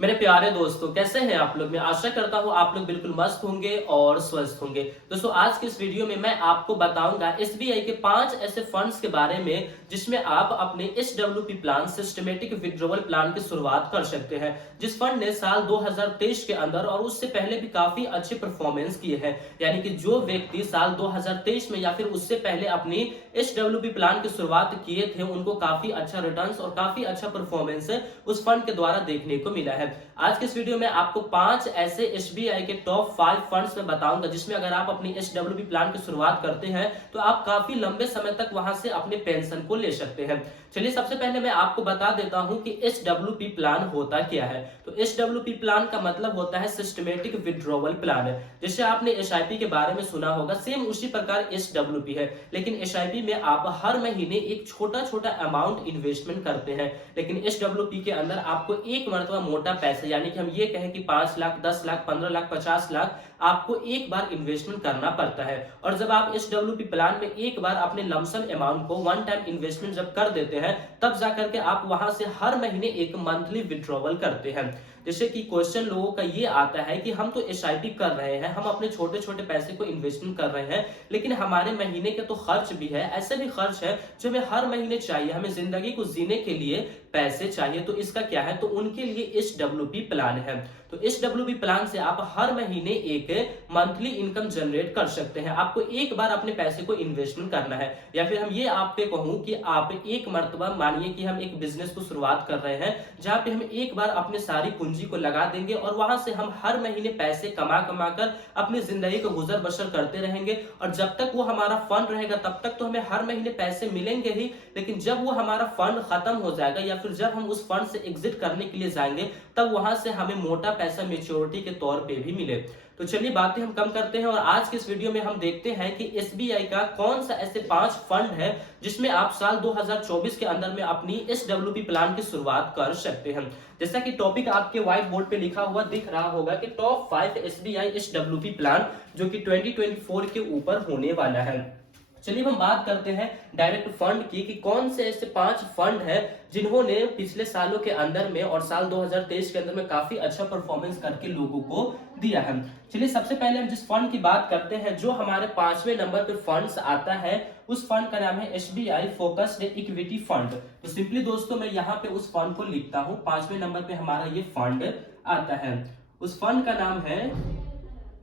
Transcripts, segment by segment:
मेरे प्यारे दोस्तों, कैसे हैं आप लोग। मैं आशा करता हूं आप लोग बिल्कुल मस्त होंगे और स्वस्थ होंगे। दोस्तों, आज के इस वीडियो में मैं आपको बताऊंगा एसबीआई के 5 ऐसे फंड्स के बारे में जिसमें आप अपने SWP plan, systematic withdrawal plan की शुरुआत कर सकते हैं। जिस फंड ने साल 2023 के अंदर और उससे पहले भी काफी अच्छे परफॉर्मेंस किए हैं, यानी कि जो व्यक्ति साल 2023 में या फिर उससे पहले अपनी एसडब्ल्यूपी प्लान की शुरुआत किए थे, उनको काफी अच्छा रिटर्न्स और काफी अच्छा परफॉर्मेंस उस फंड के द्वारा देखने को मिला है। आज के इस वीडियो में आपको 5 ऐसे एसबीआई के टॉप 5 फंड्स में बताऊंगा जिसमें अगर आप अपनी एसडब्ल्यूपी प्लान की शुरुआत करते हैं तो आप काफी लंबे समय तक वहां से अपने पेंशन को ले सकते हैं। चलिए, सबसे पहले मैं आपको बता देता हूं कि एसडब्ल्यूपी प्लान होता क्या है। तो एसडब्ल्यूपी प्लान का मतलब होता है सिस्टमेटिक विड्रॉवल प्लान। जैसे आपने एसआईपी के बारे में सुना होगा, सेम उसी प्रकार एसडब्ल्यूपी है, लेकिन एसआईपी में आप हर महीने एक छोटा छोटा अमाउंट इन्वेस्टमेंट करते हैं, लेकिन एसडब्ल्यूपी के अंदर आपको एक मरतबा मोटा पैसा, यानी कि हम ये कहें कि 5 लाख, 10 लाख, 15 लाख, 50 लाख आपको एक बार इन्वेस्टमेंट करना पड़ता है। और जब आप एसडब्ल्यूपी प्लान में एक बार अपने लमसम अमाउंट को वन टाइम इन्वेस्टमेंट जब कर देते हैं, तब जाकर के आप वहां से हर महीने एक मंथली विड्रॉवल करते हैं। जैसे कि क्वेश्चन लोगों का ये आता है कि हम तो एसआईपी कर रहे हैं, हम अपने छोटे छोटे पैसे को इन्वेस्टमेंट कर रहे हैं, लेकिन हमारे महीने के तो खर्च भी है, ऐसे भी खर्च है जो हमें हर महीने चाहिए, हमें जिंदगी को जीने के लिए पैसे चाहिए, तो इसका क्या है, तो उनके लिए एसडब्ल्यूपी प्लान है। तो एसडब्ल्यूपी प्लान से आप हर महीने एक मंथली इनकम जनरेट कर सकते हैं। आपको एक बार अपने पैसे को इन्वेस्टमेंट करना है, या फिर हम ये आप पे कहूं कि आप एक मर्तबा मानिए कि हम एक बिजनेस को शुरुआत कर रहे हैं जहां पे हम एक बार अपने सारी पूंजी को लगा देंगे और वहां से हम हर महीने पैसे कमा कमा कर अपनी जिंदगी को गुजर बसर करते रहेंगे। और जब तक वो हमारा फंड रहेगा तब तक तो हमें हर महीने पैसे मिलेंगे ही, लेकिन जब वो हमारा फंड खत्म हो जाएगा या फिर जब हम उस फंड से एग्जिट करने के लिए जाएंगे, तब वहां से हमें मोटा पैसा मेच्योरिटी के तौर पे भी मिले। तो चलिए, बातें हम कम करते हैं और आज के इस वीडियो में हम देखते हैं कि एसबीआई का कौन सा ऐसे 5 फंड है जिसमें आप साल 2024 के अंदर में अपनी एसडब्ल्यूपी प्लान की शुरुआत कर सकते हैं। जैसा कि टॉपिक आपके व्हाइट बोर्ड पे लिखा हुआ दिख रहा होगा कि टॉप 5 एसबीआई एसडब्ल्यूपी प्लान, जो कि 2024 के ऊपर होने वाला है। चलिए, हम बात करते हैं डायरेक्ट फंड की कि कौन से ऐसे 5 फंड है जिन्होंने पिछले सालों के अंदर में और साल 2023 के अंदर में काफी अच्छा परफॉर्मेंस करके लोगों को दिया है। चलिए, सबसे पहले हम जिस फंड की बात करते हैं, जो हमारे 5वें नंबर पे फंड्स आता है, उस फंड का नाम है एसबीआई फोकस्ड इक्विटी फंड। तो सिंपली दोस्तों, मैं यहाँ पे उस फंड को लिखता हूँ, 5वें नंबर पे हमारा ये फंड आता है। उस फंड का नाम है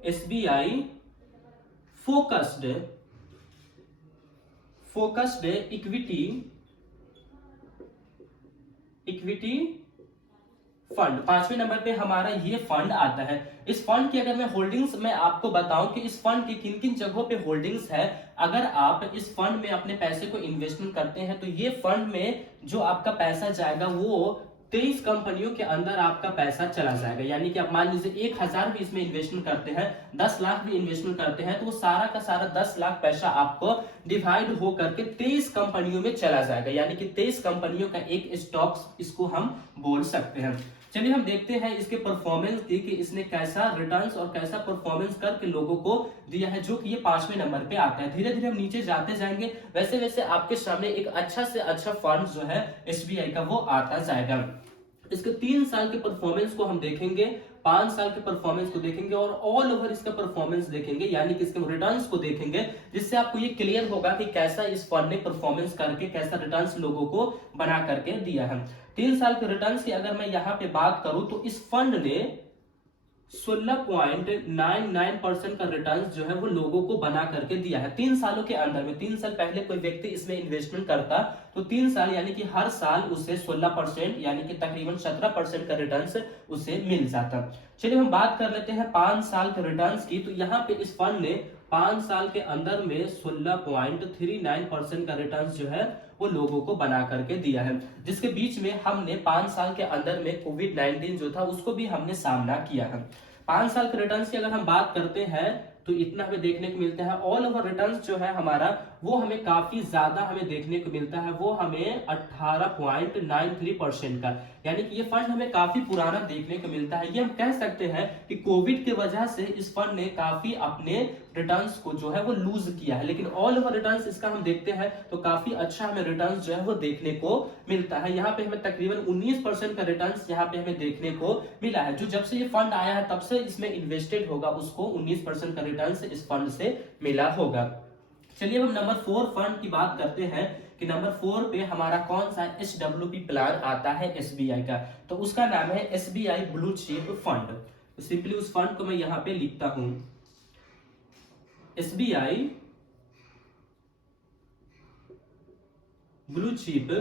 SBI focused focused equity equity fund. 5वें नंबर पे हमारा ये फंड आता है। इस फंड की अगर मैं होल्डिंग्स में आपको बताऊं कि इस फंड की किन किन जगहों पे होल्डिंग्स है, अगर आप इस फंड में अपने पैसे को इन्वेस्टमेंट करते हैं तो ये फंड में जो आपका पैसा जाएगा वो 23 कंपनियों के अंदर आपका पैसा चला जाएगा। यानी कि आप मान लीजिए 1000 भी इसमें इन्वेस्टमेंट करते हैं, 10 लाख भी इन्वेस्टमेंट करते हैं, तो वो सारा का सारा 10 लाख पैसा आपको डिवाइड हो करके 23 कंपनियों में चला जाएगा। यानी कि 23 कंपनियों का एक स्टॉक्स, इसको हम बोल सकते हैं। चलिए, हम देखते हैं इसके परफॉर्मेंस की कि इसने कैसा रिटर्न्स और कैसा परफॉर्मेंस करके लोगों को दिया है, जो कि ये 5वें नंबर पे आता है। धीरे धीरे हम नीचे जाते जाएंगे, वैसे वैसे आपके सामने एक अच्छा से अच्छा फंड जो है एसबीआई का वो आता जाएगा। इसके 3 साल के परफॉर्मेंस को हम देखेंगे, 5 साल के परफॉर्मेंस को देखेंगे और ऑल ओवर इसका परफॉर्मेंस देखेंगे, यानी कि इसके रिटर्न्स को देखेंगे, जिससे आपको ये क्लियर होगा कि कैसा इस फंड ने परफॉर्मेंस करके कैसा रिटर्न्स लोगों को बना करके दिया है। 3 साल के रिटर्न्स की अगर मैं यहाँ पे बात करूं तो इस फंड ने 16.99% का रिटर्न जो है वो लोगों को बना करके दिया है 3 सालों के अंदर में। 3 साल पहले कोई व्यक्ति इसमें इन्वेस्टमेंट करता तो 3 साल यानी कि हर साल उसे 16% यानी कि तकरीबन 17% का रिटर्न उसे मिल जाता। चलिए, हम बात कर लेते हैं 5 साल के रिटर्न्स की। तो यहाँ पे इस फंड ने 5 साल के अंदर में 16.39% का रिटर्न जो है वो लोगों को बना करके दिया है, जिसके बीच में हमने 5 साल के अंदर में कोविड-19 जो था उसको भी हमने सामना किया है। 5 साल के रिटर्न्स की अगर हम बात करते हैं तो इतना हमें देखने को मिलता है। ऑल ओवर रिटर्न्स जो है हमारा वो हमें काफी ज्यादा हमें देखने को मिलता है, वो हमें 18.93% का, यानी कि ये फंड हमें काफी पुराना देखने को मिलता है। ये हम कह सकते हैं कि कोविड के वजह से इस फंड ने काफी अपने रिटर्न्स को जो है वो लूज किया है, लेकिन ऑल ओवर रिटर्न्स इसका हम देखते हैं तो काफी अच्छा हमें रिटर्न्स जो है वो देखने को मिलता है। यहाँ पे हमें तकरीबन 19% का रिटर्न्स यहाँ पे हमें देखने को मिला है। जो जब से ये फंड आया है तब से इसमें इन्वेस्टेड होगा उसको 19% का रिटर्न्स इस फंड से मिला होगा। चलिए अब हम नंबर 4 फंड की बात करते हैं कि नंबर 4 पे हमारा कौन सा SWP प्लान आता है SBI का। तो उसका नाम है SBI ब्लू चिप फंड। तो सिंपली उस फंड को मैं यहाँ पे लिखता हूं, SBI ब्लू चिप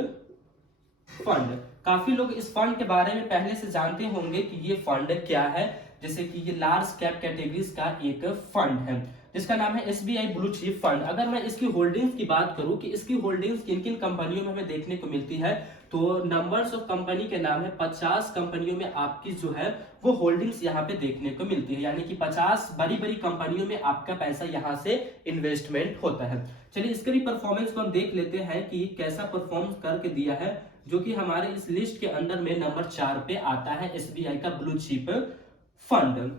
फंड। काफी लोग इस फंड के बारे में पहले से जानते होंगे कि ये फंड क्या है, जैसे कि ये लार्ज कैप कैटेगरीज का एक फंड है जिसका नाम है SBI ब्लू चिप फंड। अगर मैं इसकी होल्डिंग्स की बात करूं कि इसकी होल्डिंग्स किन किन कंपनियों में हमें देखने को मिलती है, तो नंबर्स ऑफ कंपनी के नाम है, 50 कंपनियों में आपकी जो है वो होल्डिंग्स यहाँ पे देखने को मिलती है, यानी कि 50 बड़ी बड़ी कंपनियों में आपका पैसा यहाँ से इन्वेस्टमेंट होता है। चलिए इसके भी परफॉर्मेंस को हम देख लेते हैं कि कैसा परफॉर्म करके दिया है, जो कि हमारे इस लिस्ट के अंदर में नंबर 4 पे आता है SBI का ब्लू चिप फंड।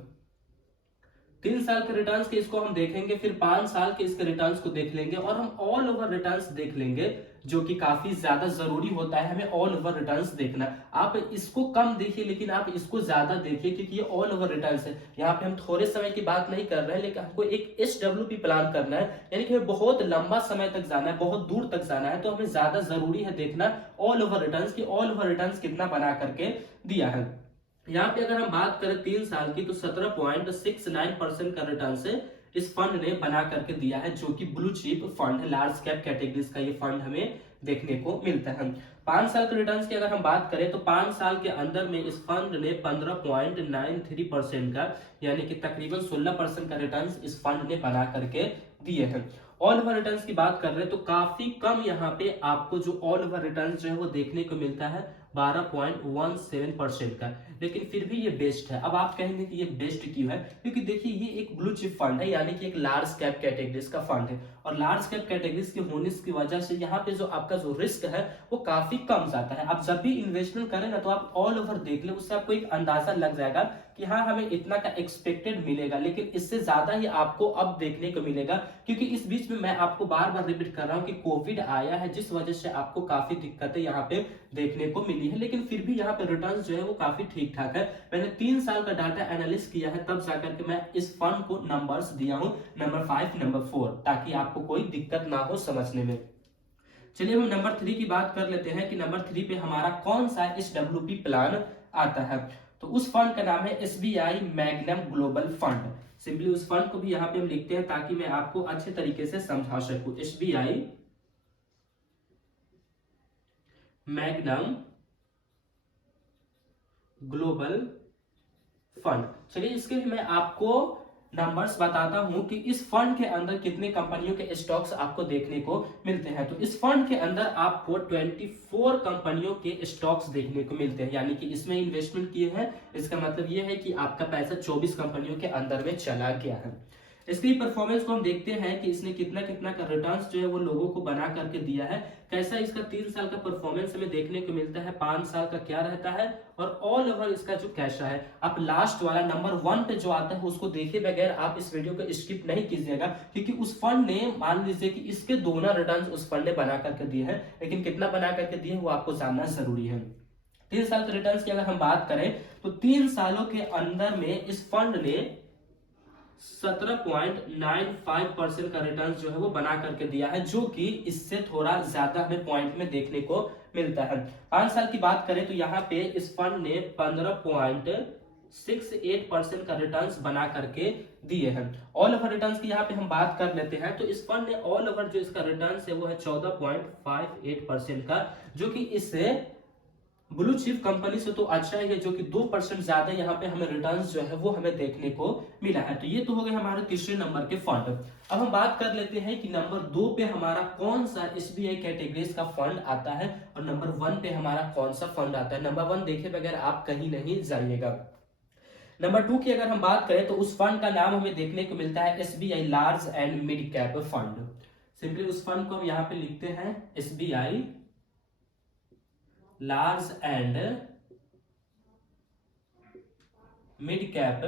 3 साल के रिटर्न्स के इसको हम देखेंगे, फिर 5 साल के इसके रिटर्न्स को देख लेंगे और हम ऑल ओवर रिटर्न्स देख लेंगे, जो कि काफी ज्यादा जरूरी होता है हमें ऑल ओवर रिटर्न्स देखना। आप इसको कम देखिए लेकिन आप इसको ज्यादा देखिए, क्योंकि ये ऑल ओवर रिटर्न्स है। यहाँ पे हम थोड़े समय की बात नहीं कर रहे हैं, लेकिन हमको एक SWP प्लान करना है, यानी कि हमें बहुत लंबा समय तक जाना है, बहुत दूर तक जाना है, तो हमें ज्यादा जरूरी है देखना ऑल ओवर रिटर्न्स की ऑल ओवर रिटर्न्स कितना बना करके दिया है। यहाँ पे अगर हम बात करें 3 साल की, तो 17.69% का रिटर्न से इस फंड ने बना करके दिया है, जो कि ब्लू चिप फंड है, लार्ज कैप कैटेगरीज का ये फंड हमें देखने को मिलता है। 5 साल के रिटर्न्स की अगर हम बात करें तो 5 साल के अंदर में इस फंड ने 15.93% का, यानी कि तकरीबन 16% का रिटर्न्स इस फंड ने बना करके दिए हैं। ऑल ओवर रिटर्न्स की बात कर रहे हैं तो काफी कम यहाँ पे आपको जो ऑल ओवर रिटर्न्स जो है वो देखने को मिलता है, 12.17% का, लेकिन फिर भी ये बेस्ट है। अब आप कहेंगे कि ये बेस्ट क्यों है, क्योंकि देखिए ये एक ब्लू चिप फंड है, यानी कि एक लार्ज कैप कैटेगरीज का फंड है, और लार्ज कैप कैटेगरीज के होने की वजह से यहाँ पे जो आपका जो रिस्क है वो काफी कम जाता है। आप जब भी इन्वेस्टमेंट करें ना तो आप ऑल ओवर देख ले, उससे आपको एक अंदाजा लग जाएगा कि हाँ हमें इतना का एक्सपेक्टेड मिलेगा, लेकिन इससे ज्यादा ही आपको अब देखने को मिलेगा, क्योंकि इस बीच में मैं आपको बार बार रिपीट कर रहा हूँ कि कोविड आया है, जिस वजह से आपको काफी दिक्कतें यहाँ पे देखने को मिली है, लेकिन फिर भी यहाँ पे रिटर्न्स जो है वो काफी ठीक ठाक है। मैंने 3 साल का डाटा एनालिसिस किया है, तब जाकर के मैं इस फंड को नंबर्स दिया हूँ नंबर 5 नंबर 4, ताकि आपको कोई दिक्कत ना हो समझने में। चलिए हम नंबर 3 की बात कर लेते हैं कि नंबर 3 पे हमारा कौन सा SWP प्लान आता है। तो उस फंड का नाम है SBI magnum global fund. Simply उस फंड को भी यहाँ पे हम लिखते हैं ताकि मैं आपको अच्छे तरीके से समझा सकूं। SBI magnum global fund. चलिए इसके लिए मैं आपको नंबर्स बताता हूं कि इस फंड के अंदर कितने कंपनियों के स्टॉक्स आपको देखने को मिलते हैं। तो इस फंड के अंदर आपको 24 कंपनियों के स्टॉक्स देखने को मिलते हैं, यानी कि इसमें इन्वेस्टमेंट किए हैं, इसका मतलब यह है कि आपका पैसा 24 कंपनियों के अंदर में चला गया है। इसकी परफॉर्मेंस को हम देखते हैं कि इसने कितना कितना का रिटर्न्स जो है वो लोगों को बना करके दिया है, कैसा इसका 3 साल का परफॉर्मेंस हमें देखने को मिलता है, 5 साल का क्या रहता है, और ऑल ओवर इसका जो कैश है। आप लास्ट वाला नंबर 1 पे जो आता है उसको देखे बगैर आप इस वीडियो को स्किप नहीं कीजिएगा, क्योंकि उस फंड ने मान लीजिए कि इसके दोगुना रिटर्न्स उस फंड ने बना करके दिए हैं, लेकिन कितना बना करके दिए वो आपको जानना जरूरी है। 3 साल के रिटर्न्स की अगर हम बात करें तो 3 सालों के अंदर में इस फंड ने 17.95% का रिटर्न जो है वो बना करके दिया है, जो कि इससे थोड़ा ज्यादा हमें पॉइंट में देखने को मिलता है। 5 साल की बात करें तो यहाँ पे इस फंड ने 15.68% का रिटर्न्स बना करके दिए हैं। ऑल ओवर रिटर्न्स की यहाँ पे हम बात कर लेते हैं तो इस फंड ने ऑल ओवर जो इसका रिटर्न्स है वो है 14.58% का, जो कि इससे ब्लू चिप कंपनी से तो अच्छा है, जो कि 2% ज्यादा यहाँ पे हमें रिटर्न्स जो है वो हमें देखने को मिला है। तो ये तो हो गए हमारे तीसरे नंबर के फंड। अब हम बात कर लेते हैं कि नंबर 2 पे हमारा कौन सा SBI कैटेगरीज का फंड आता है और नंबर 1 पे हमारा कौन सा फंड आता है। नंबर 1 देखे बगैर आप कहीं नहीं जाइएगा। नंबर 2 की अगर हम बात करें तो उस फंड का नाम हमें देखने को मिलता है SBI large and mid cap fund. Simply उस फंड को हम यहाँ पे लिखते हैं SBI large and mid cap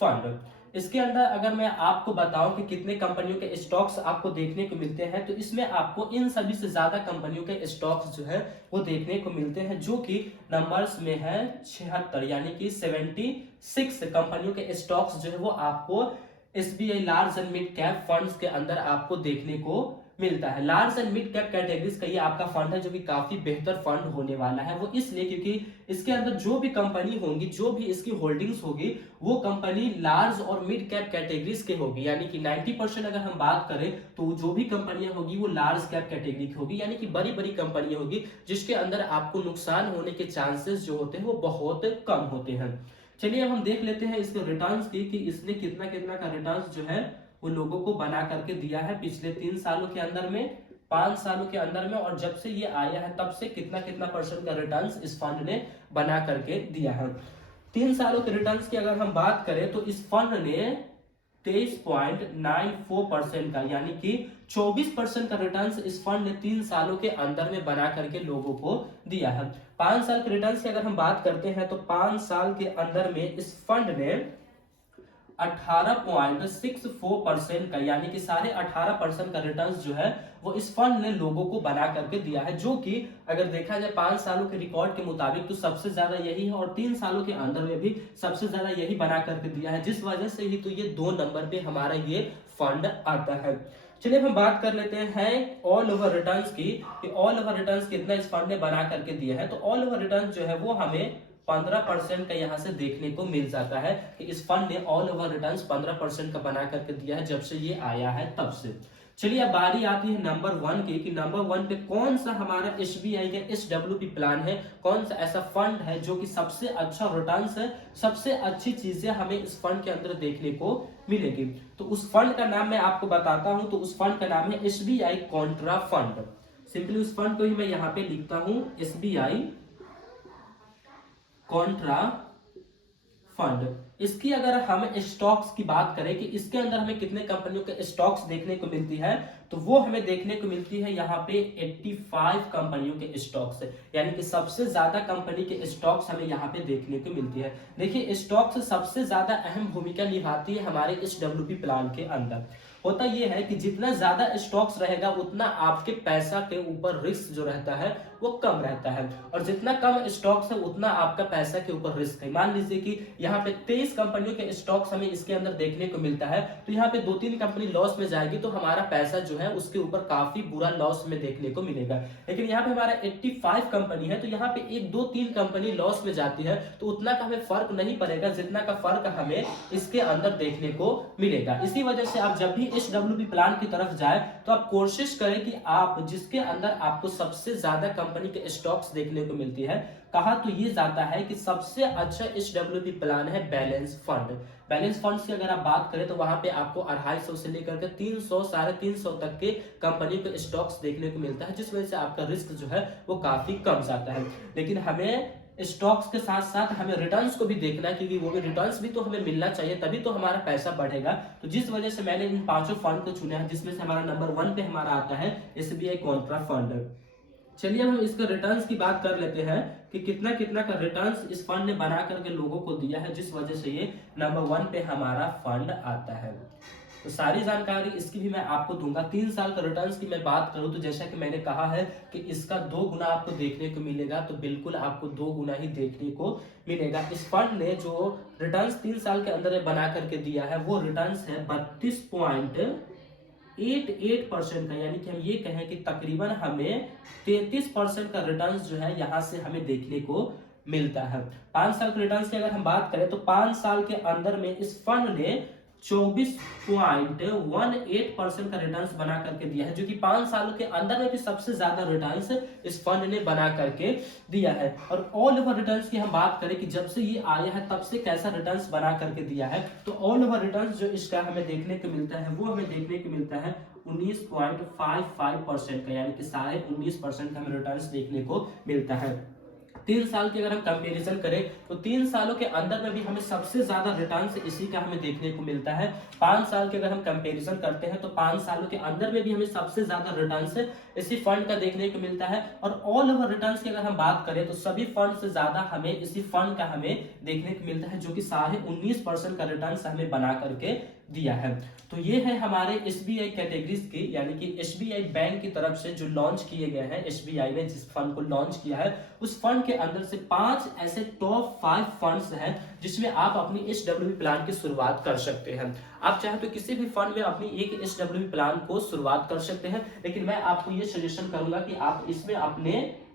fund. इसके अंदर अगर मैं आपको बताऊं कि कितने कंपनियों के स्टॉक्स आपको देखने को मिलते हैं, तो इसमें आपको इन सभी से ज्यादा कंपनियों के स्टॉक्स जो है वो देखने को मिलते हैं, जो कि नंबर्स में है 76, यानी कि 76 कंपनियों के स्टॉक्स जो है वो आपको SBI large and mid cap funds के अंदर आपको देखने को मिलता है। Large and mid cap categories का ये आपका फंड है, जो कि काफी बेहतर फंड होने वाला है। वो इसलिए क्योंकि इसके अंदर जो भी कंपनी होंगी, जो भी इसकी होल्डिंग्स होगी, वो कंपनी लार्ज और मिड कैप कैटेगरीज के होगी, यानी कि 90% अगर हम बात करें तो जो भी कंपनियां होगी वो लार्ज कैप कैटेगरी की होगी, यानी कि बड़ी बड़ी कंपनियां होगी जिसके अंदर आपको नुकसान होने के चांसेस जो होते हैं वो बहुत कम होते हैं। चलिए अब हम देख लेते हैं इसके रिटर्न्स की, कि इसने कितना कितना का रिटर्न्स जो है वो लोगों को बना करके दिया है पिछले 3 सालों के अंदर में, 5 सालों के अंदर में, और जब से ये आया है तब से कितना कितना परसेंट का रिटर्न्स इस फंड ने बना करके दिया है। 3 सालों के रिटर्न्स की अगर हम बात करें तो इस फंड ने 23.94% का, यानी कि 24% का रिटर्न्स इस फंड ने 3 सालों के अंदर में बना करके लोगों को दिया है। 5 साल के रिटर्न्स की अगर हम बात करते हैं तो 5 साल के अंदर में इस फंड ने 18.64% का, यानी कि 18.5% का रिटर्न्स जो है वो इस फंड ने लोगों को बना करके दिया है, जो कि अगर देखा जाए 5 सालों के रिकॉर्ड के मुताबिक तो सबसे ज्यादा यही है, और 3 सालों के अंदर में भी सबसे ज्यादा यही बना करके दिया है, जिस वजह से ही तो ये 2 नंबर पे हमारा ये फंड आता है। चलिए हम बात कर लेते हैं ऑल ओवर रिटर्न्स की, कि ऑल ओवर रिटर्न्स कितना इस फंड ने बना करके दिया है। तो ऑल ओवर रिटर्न्स जो है वो हमें 15% का यहाँ से देखने को मिल जाता है, कि इस फंड ने ऑल ओवर रिटर्न्स 15% का बना करके दिया है जब से ये आया है तब से। चलिए अब बारी आती है नंबर 1 की, कि नंबर 1 पे कौन सा हमारा SBI का SWP प्लान है, कौन सा ऐसा फंड है जो कि सबसे अच्छा रिटर्न्स है, सबसे अच्छी चीजें हमें इस फंड के अंदर देखने को मिलेगी। तो उस फंड का नाम मैं आपको बताता हूं, तो उस फंड का नाम है SBI कॉन्ट्रा फंड। सिंपली उस फंड को ही मैं यहाँ पे लिखता हूं SBI कॉन्ट्रा फंड। इसकी अगर हम स्टॉक्स की बात करें कि इसके अंदर हमें कितने कंपनियों के स्टॉक्स देखने को मिलती है, तो वो हमें देखने को मिलती है यहाँ पे 85 कंपनियों के स्टॉक्स, यानी कि सबसे ज्यादा कंपनी के स्टॉक्स हमें यहाँ पे देखने को मिलती है। देखिए स्टॉक्स सबसे ज्यादा अहम भूमिका निभाती है हमारे SWP प्लान के अंदर। होता यह है कि जितना ज्यादा स्टॉक्स रहेगा उतना आपके पैसा के ऊपर रिस्क जो रहता है वो कम रहता है, और जितना कम स्टॉक्स है उतना आपका पैसा के ऊपर रिस्क है। मान लीजिए कि यहाँ पे 23 कंपनियों के स्टॉक्स हमें इसके अंदर देखने को मिलता है, तो यहाँ पे 2-3 कंपनी लॉस में जाएगी तो हमारा पैसा जो है उसके ऊपर काफी बुरा लॉस में देखने को मिलेगा। लेकिन यहाँ पे हमारा 85 कंपनी है, तो यहाँ पे 1-2-3 कंपनी लॉस में जाती है तो उतना का हमें फर्क नहीं पड़ेगा जितना का फर्क हमें इसके अंदर देखने को मिलेगा। इसी वजह से आप जब भी SWP प्लान की तरफ जाए तो आप कोशिश करें कि आप जिसके अंदर आपको सबसे ज्यादा कंपनी के स्टॉक्स देखने को मिलती है, कहा तो ये जाता है कि सबसे अच्छा SWP प्लान है बैलेंस फंड। बैलेंस फंड की अगर आप बात करें तो वहां पे आपको 250 से लेकर के 300 350 तक के कंपनी के स्टॉक्स देखने को मिलता है, जिस वजह से आपका रिस्क जो है वो काफी कम जाता है। लेकिन हमें स्टॉक्स के साथ साथ हमें रिटर्न्स को भी देखना है, क्योंकि वो भी रिटर्न्स भी तो हमें मिलना चाहिए, तभी तो हमारा पैसा बढ़ेगा। तो जिस वजह से मैंने इन 5 फंड को चुना है, जिसमें से हमारा नंबर 1 पे हमारा आता है SBI कॉन्ट्रा फंड। चलिए हम इसके रिटर्न्स की बात कर लेते हैं कि कितना कितना का रिटर्न्स इस फंड ने बना करके लोगों को दिया है, जिस वजह से ये नंबर 1 पे हमारा फंड आता है। तो सारी जानकारी इसकी भी मैं आपको दूंगा। 3 साल का रिटर्न्स की मैं बात करूं तो जैसा कि मैंने कहा है कि इसका 2 गुना आपको देखने को मिलेगा, तो बिल्कुल आपको 2 गुना ही देखने को मिलेगा। इस फंड ने जो रिटर्न्स 3 साल के अंदर बना करके दिया है वो रिटर्न्स है 32.88% का, यानी कि हम ये कहें कि तकरीबन हमें 33% का रिटर्न्स जो है यहाँ से हमें देखने को मिलता है। 5 साल के रिटर्न्स की अगर हम बात करें तो 5 साल के अंदर में इस फंड ने 24.18% का रिटर्न्स बना करके दिया है, जो कि 5 सालों के अंदर में भी सबसे ज्यादा रिटर्न्स इस फंड ने बना करके दिया है। और ऑल ओवर रिटर्न्स की हम बात करें कि जब से ये आया है तब से कैसा रिटर्न्स बना करके दिया है, तो ऑल ओवर रिटर्न्स जो इसका हमें देखने को मिलता है वो हमें देखने को मिलता है 19.55% का, यानी कि 19.5% का हमें रिटर्न्स देखने को मिलता है। 3 साल की अगर हम कंपैरिजन करें तो 3 सालों के अंदर में भी हमें सबसे ज्यादा रिटर्न्स इसी का हमें देखने को मिलता है। 5 साल के अगर हम कंपैरिजन करते हैं तो 5 सालों के अंदर में भी हमें सबसे ज्यादा रिटर्न्स इसी फंड का देखने को मिलता है। और ऑल ओवर रिटर्न्स की अगर हम बात करें तो सभी फंड से ज्यादा हमें इसी फंड का हमें देखने को मिलता है, जो कि 19.5% का रिटर्न्स हमें बना करके दिया है। तो ये है हमारे एसबीआई कैटेगरीज की, यानी कि एसबीआई बैंक की तरफ से जो लॉन्च किए गए हैं, एसबीआई ने जिस फंड को लॉन्च किया है उस फंड के अंदर से 5 ऐसे टॉप 5 फंड्स हैं जिसमें आप अपनी एसडब्ल्यूपी प्लान की शुरुआत कर सकते हैं। आप चाहे तो किसी भी फंड में अपनी एक एसडब्ल्यूपी प्लान को शुरुआत कर सकते हैं, लेकिन मैं आपको ये सजेशन करूंगा कि आप इसमें अपने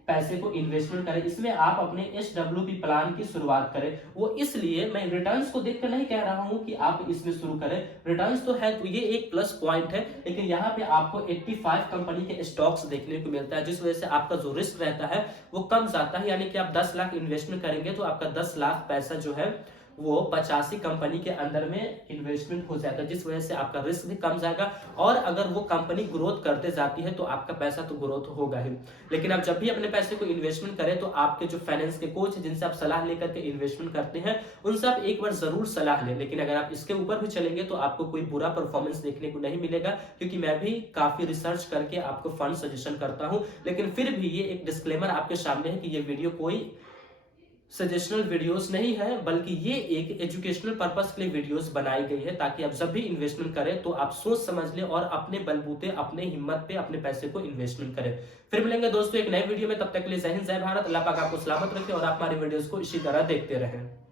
पैसे को इन्वेस्टमेंट करें, इसमें आप अपने एसडब्ल्यूपी प्लान की शुरुआत करें। वो इसलिए मैं रिटर्न्स को देखकर नहीं कह रहा हूं कि आप इसमें शुरू करें, रिटर्न्स तो है, तो ये एक प्लस पॉइंट है, लेकिन यहाँ पे आपको 85 कंपनी के स्टॉक्स देखने को मिलता है, जिस वजह से आपका जो रिस्क रहता है वो कम जाता है। यानी कि आप 10 लाख इन्वेस्टमेंट करेंगे तो आपका 10 लाख पैसा जो है वो 85 कंपनी के अंदर में इन्वेस्टमेंट हो जाएगा, जिस वजह से आपका रिस्क भी कम जाएगा। और अगर वो कंपनी ग्रोथ करते जाती है तो आपका पैसा तो ग्रोथ होगा ही। लेकिन आप जब भी अपने पैसे को इन्वेस्टमेंट करें तो आपके जो फाइनेंस के कोच हैं जिनसे आप सलाह लेकर के इन्वेस्टमेंट करते हैं उनसे आप एक बार जरूर सलाह लें। लेकिन अगर आप इसके ऊपर भी चलेंगे तो आपको कोई बुरा परफॉर्मेंस देखने को नहीं मिलेगा, क्योंकि मैं भी काफी रिसर्च करके आपको फंड सजेशन करता हूं। लेकिन फिर भी ये एक डिस्क्लेमर आपके सामने है कि ये वीडियो कोई सजेशनल वीडियोस नहीं है, बल्कि ये एक एजुकेशनल पर्पस के लिए वीडियोस बनाई गई है, ताकि आप जब भी इन्वेस्टमेंट करें तो आप सोच समझ लें और अपने बलबूते, अपने हिम्मत पे अपने पैसे को इन्वेस्टमेंट करें। फिर मिलेंगे दोस्तों एक नए वीडियो में, तब तक के लिए जय हिंद जय भारत। अल्लाह पाक आपको सलामत रखे और आप हमारी वीडियोस को इसी तरह देखते रहें।